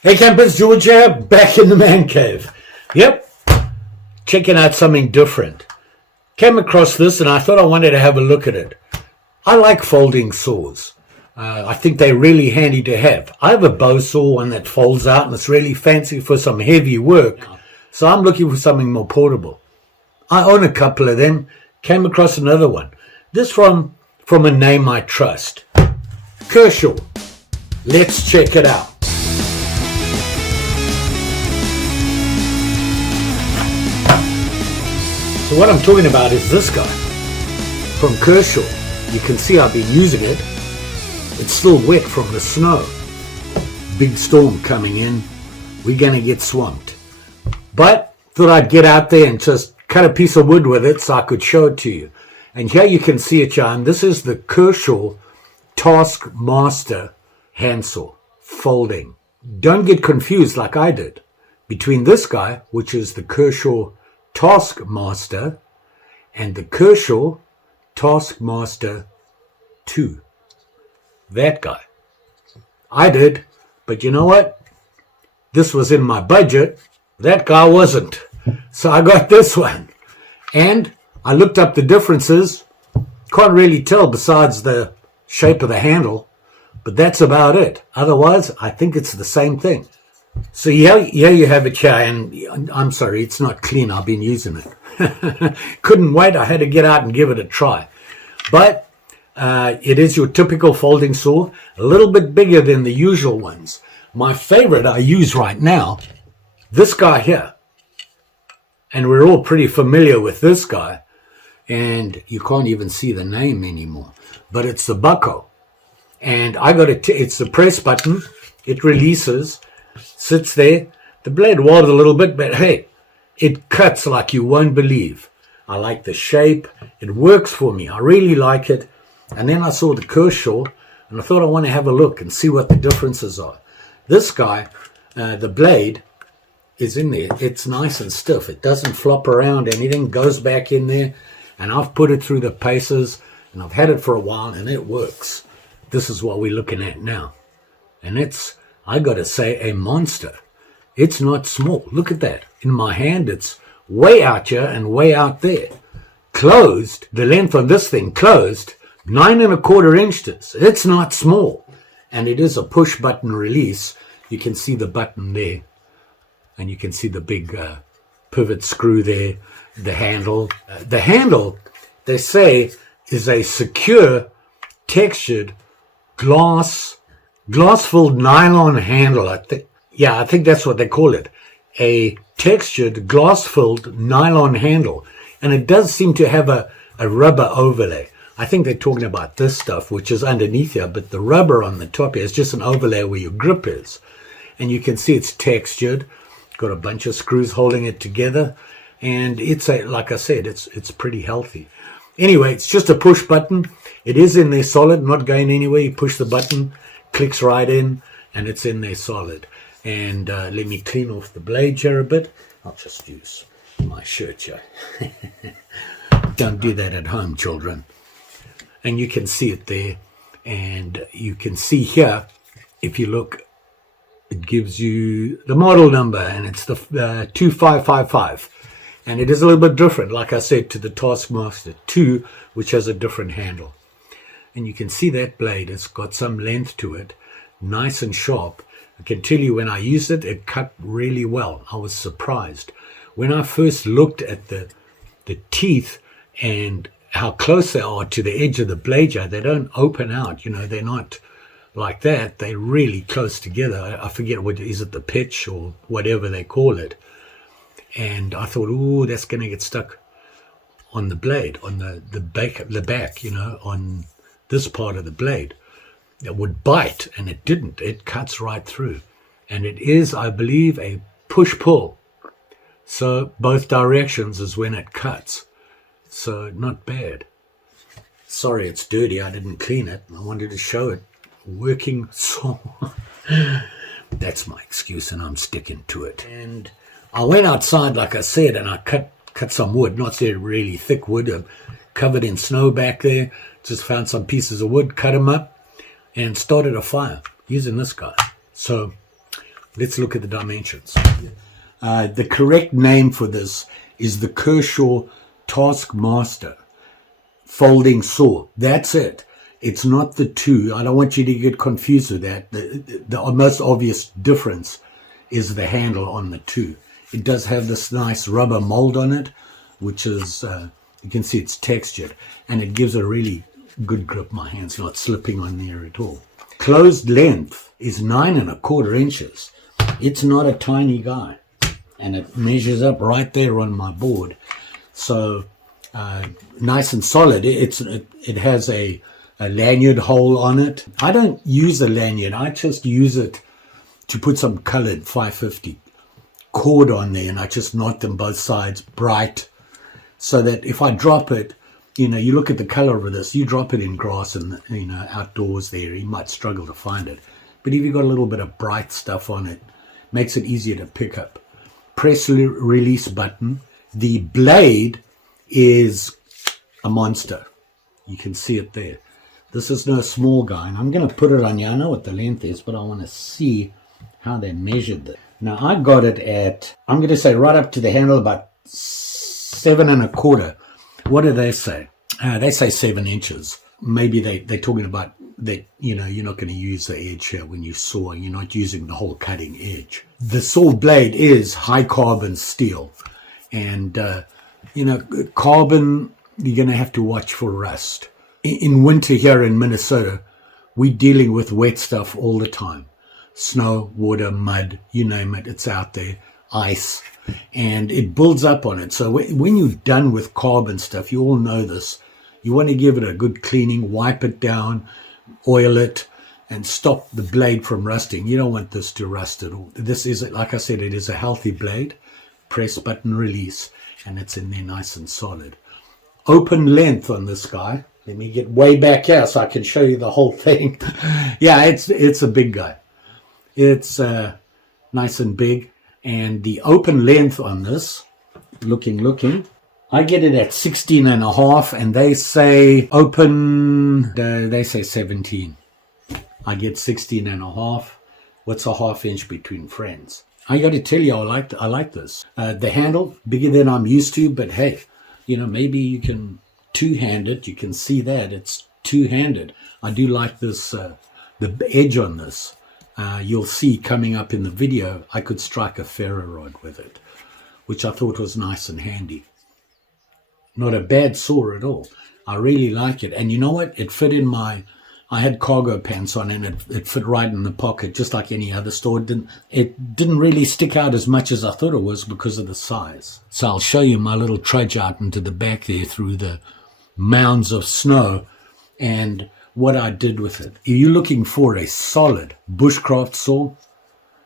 Hey campers, George here, back in the man cave. Yep, checking out something different. Came across this and I thought I wanted to have a look at it. I like folding saws. I think they're really handy to have. I have a bow saw, one that folds out and it's really fancy for some heavy work. So I'm looking for something more portable. I own a couple of them. Came across another one. This from a name I trust. Kershaw. Let's check it out. So what I'm talking about is this guy from Kershaw. You can see I've been using it. It's still wet from the snow. Big storm coming in. We're going to get swamped. But thought I'd get out there and just cut a piece of wood with it so I could show it to you. And here you can see it, John. This is the Kershaw Taskmaster handsaw folding. Don't get confused like I did between this guy, which is the Kershaw Taskmaster, and the Kershaw Taskmaster 2. That guy. I did, but you know what? This was in my budget. That guy wasn't. So I got this one. And I looked up the differences. Can't really tell besides the shape of the handle, but that's about it. Otherwise, I think it's the same thing. So yeah, you have it here, and I'm sorry, it's not clean. I've been using it. Couldn't wait. I had to get out and give it a try. But it is your typical folding saw, a little bit bigger than the usual ones. My favorite I use right now, this guy here. And we're all pretty familiar with this guy. And you can't even see the name anymore. But it's the Bucko. And I got it's the press button. It releases. Sits there. The blade wobbles a little bit, but hey, it cuts like you won't believe. I like the shape. It works for me. I really like it. And then I saw the Kershaw, and I thought I want to have a look and see what the differences are. This guy, the blade is in there. It's nice and stiff. It doesn't flop around anything. Goes back in there, and I've put it through the paces, and I've had it for a while, and it works. This is what we're looking at now, and it's, I got to say, a monster. It's not small. Look at that. In my hand, it's way out here and way out there. Closed, the length of this thing closed, 9 1/4 inches. It's not small. And it is a push button release. You can see the button there. And you can see the big pivot screw there. The handle. The handle, they say, is a secure, textured, glass-filled nylon handle. I think that's what they call it. A textured, glass-filled nylon handle. And it does seem to have a rubber overlay. I think they're talking about this stuff, which is underneath here, but the rubber on the top here is just an overlay where your grip is. And you can see it's textured. Got a bunch of screws holding it together. And it's like I said, it's pretty healthy. Anyway, it's just a push button. It is in there solid, not going anywhere. You push the button, clicks right in, and it's in there solid. And let me clean off the blade here a bit. I'll just use my shirt here. Don't do that at home, children. And you can see it there. And you can see here, if you look, it gives you the model number, and it's the 2555. And it is a little bit different, like I said, to the Taskmaster 2, which has a different handle. And you can see that blade has got some length to it, nice and sharp. I can tell you when I used it, it cut really well. I was surprised. When I first looked at the teeth and how close they are to the edge of the blade, they don't open out. You know, they're not like that. They're really close together. I forget what is it, the pitch or whatever they call it. And I thought, oh, that's going to get stuck on the blade, on the back, you know, on this part of the blade. It would bite, and it didn't. It cuts right through. And it is, I believe, a push-pull. So both directions is when it cuts. So not bad. Sorry, it's dirty. I didn't clean it. I wanted to show it. Working saw. That's my excuse, and I'm sticking to it. And I went outside, like I said, and I cut some wood. Not really thick wood. Covered in snow back there. Just found some pieces of wood, cut them up, and started a fire using this guy. So let's look at the dimensions. The correct name for this is the Kershaw Taskmaster Folding Saw. That's it. It's not the 2. I don't want you to get confused with that. The most obvious difference is the handle on the 2. It does have this nice rubber mold on it, which is, you can see it's textured, and it gives a really good grip. My hand's not slipping on there at all. Closed length is 9¼ inches. It's not a tiny guy, and it measures up right there on my board. So nice and solid. It has a lanyard hole on it. I don't use a lanyard. I just use it to put some colored 550 cord on there, and I just knot them both sides bright, so that if I drop it, you look at the color of this, you drop it in grass and outdoors there, you might struggle to find it. But if you've got a little bit of bright stuff on it, makes it easier to pick up. Press release button. The blade is a monster. You can see it there. This is no small guy, and I'm going to put it on you. I know what the length is, but I want to see how they measured it. Now, I got it at, I'm going to say right up to the handle, about 7¼ What do they say? They say 7 inches. Maybe they're talking about that, you're not going to use the edge here when you saw. You're not using the whole cutting edge. The saw blade is high carbon steel. And, carbon, you're going to have to watch for rust. In winter here in Minnesota, we're dealing with wet stuff all the time. Snow, water, mud, you name it, it's out there. Ice. And it builds up on it. So when you're done with carbon stuff, you all know this, you want to give it a good cleaning, wipe it down, oil it, and stop the blade from rusting. You don't want this to rust at all. This is, like I said, it is a healthy blade. Press button release, and it's in there nice and solid. Open length on this guy. Let me get way back here so I can show you the whole thing. Yeah, it's a big guy. It's nice and big. And the open length on this, looking, I get it at 16½, and they say open, they say 17. I get 16½. What's a ½ inch between friends? I got to tell you, I like this. The handle, bigger than I'm used to, but hey, maybe you can two-hand it. You can see that it's two-handed. I do like this, the edge on this. You'll see coming up in the video, I could strike a ferro rod with it, which I thought was nice and handy. Not a bad saw at all. I really like it. And you know what? It fit in I had cargo pants on, and it fit right in the pocket, just like any other saw. It didn't really stick out as much as I thought it was because of the size. So I'll show you my little trudge out into the back there through the mounds of snow, and what I did with it. If you're looking for a solid bushcraft saw,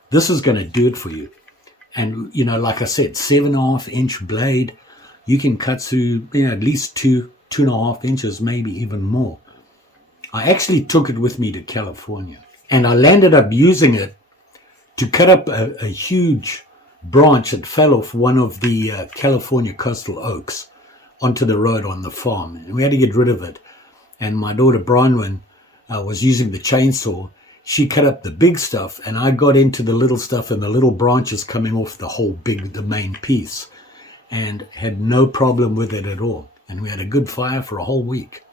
this is going to do it for you. And, like I said, 7½ inch blade, you can cut through, at least 2.5 inches, maybe even more. I actually took it with me to California, and I landed up using it to cut up a huge branch that fell off one of the California coastal oaks onto the road on the farm, and we had to get rid of it. And my daughter Bronwyn was using the chainsaw. She cut up the big stuff, and I got into the little stuff and the little branches coming off the main piece, and had no problem with it at all. And we had a good fire for a whole week,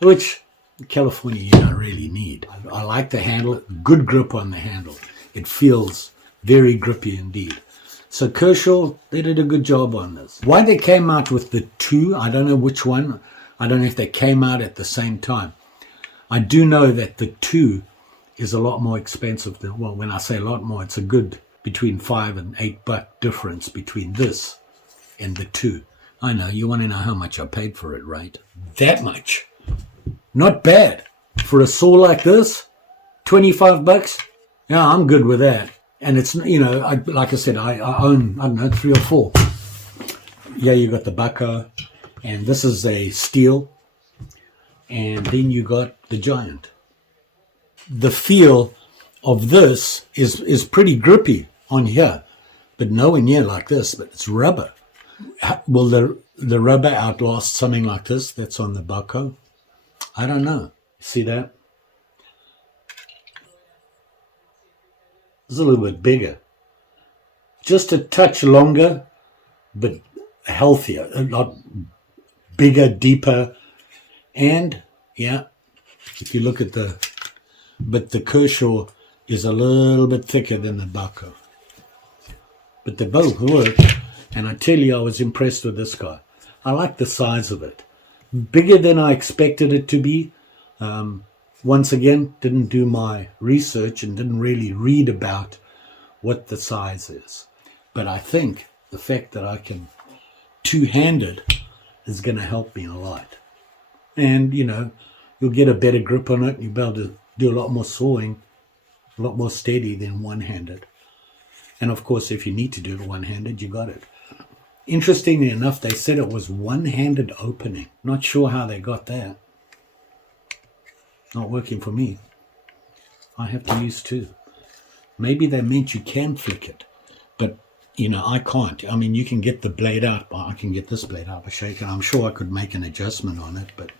which California you don't really need. I like the handle, good grip on the handle. It feels very grippy indeed. So Kershaw, they did a good job on this. Why they came out with the 2, I don't know which one. I don't know if they came out at the same time. I do know that the 2 is a lot more expensive than, well, when I say a lot more, it's a good between $5 and $8 difference between this and the 2. I know, you want to know how much I paid for it, right? That much. Not bad. For a saw like this, $25? Yeah, I'm good with that. And it's, like I said, I own, I don't know, 3 or 4. Yeah, you got the bucko. And this is a steel, and then you got the giant. The feel of this is pretty grippy on here, but nowhere near like this, but it's rubber. Will the rubber outlast something like this that's on the bucko? I don't know. See that? It's a little bit bigger. Just a touch longer, but healthier. A lot bigger, deeper. And, yeah, if you look at but the Kershaw is a little bit thicker than the Bucko. But they both work. And I tell you, I was impressed with this guy. I like the size of it. Bigger than I expected it to be. Once again, didn't do my research and didn't really read about what the size is. But I think the fact that I can two-handed is going to help me a lot. And, you know, you'll get a better grip on it. You'll be able to do a lot more sawing, a lot more steady than one-handed. And, of course, if you need to do it one-handed, you got it. Interestingly enough, they said it was one-handed opening. Not sure how they got that. Not working for me. I have to use two. Maybe they meant you can flick it. But, you know, I can't. I mean, you can get the blade out. I can get this blade out by shaking. I'm sure I could make an adjustment on it, but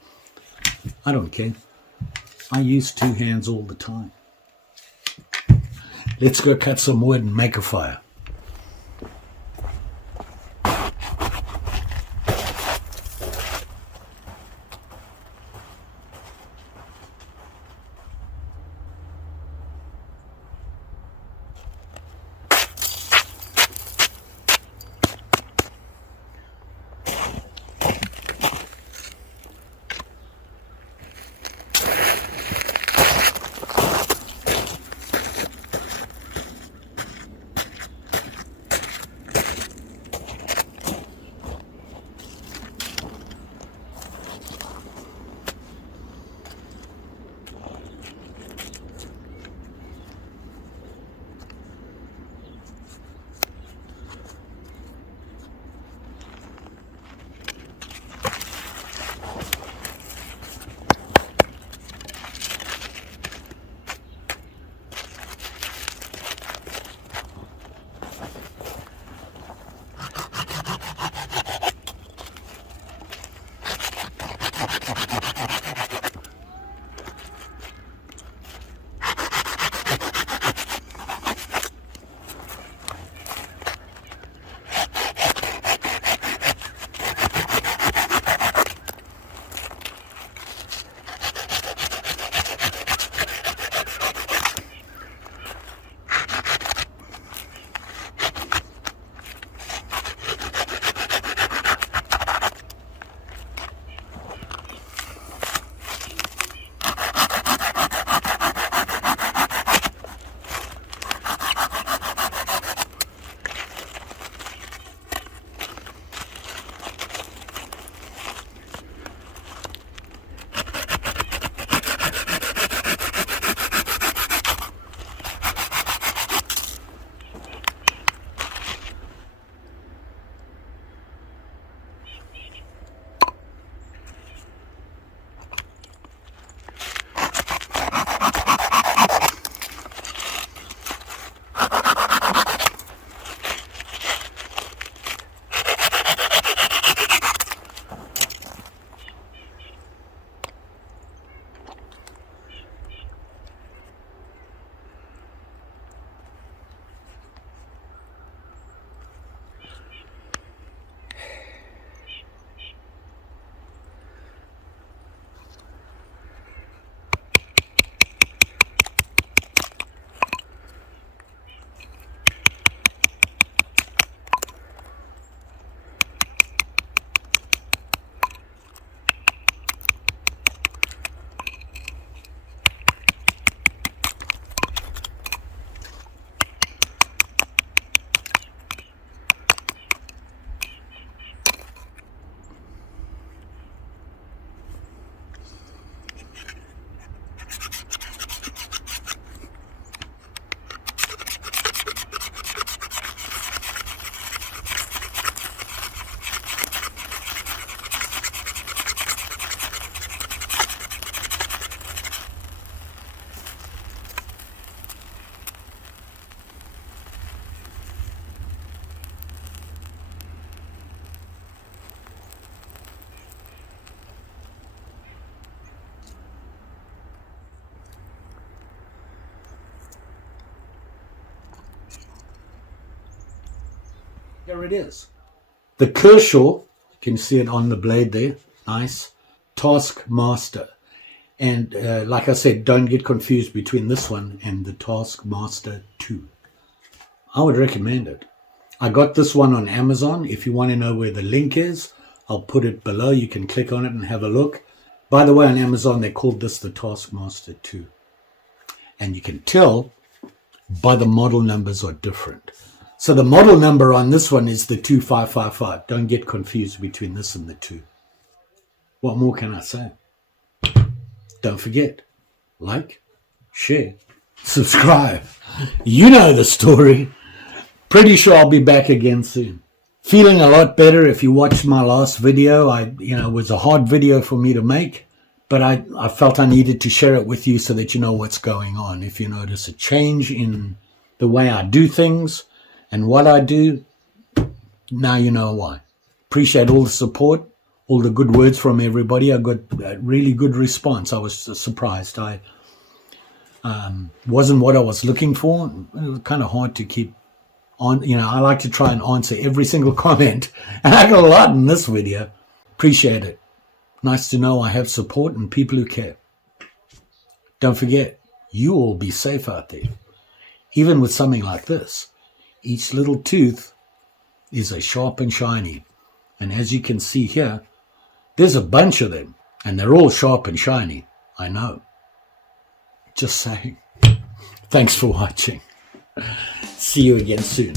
I don't care. I use two hands all the time. Let's go cut some wood and make a fire. Here it is. The Kershaw, you can see it on the blade there, nice, Taskmaster. And like I said, don't get confused between this one and the Taskmaster 2. I would recommend it. I got this one on Amazon. If you want to know where the link is, I'll put it below. You can click on it and have a look. By the way, on Amazon, they called this the Taskmaster 2. And you can tell by the model numbers are different. So the model number on this one is the 2555. Don't get confused between this and the 2. What more can I say? Don't forget, like, share, subscribe. You know the story. Pretty sure I'll be back again soon. Feeling a lot better. If you watched my last video, it was a hard video for me to make, but I felt I needed to share it with you so that you know what's going on. If you notice a change in the way I do things and what I do, now you know why. Appreciate all the support, all the good words from everybody. I got a really good response. I was surprised. I wasn't what I was looking for. It was kind of hard to keep on. I like to try and answer every single comment, and I got a lot in this video. Appreciate it. Nice to know I have support and people who care. Don't forget, you all be safe out there. Even with something like this, each little tooth is as sharp and shiny. And as you can see here, there's a bunch of them, and they're all sharp and shiny. I know. Just saying. Thanks for watching. See you again soon.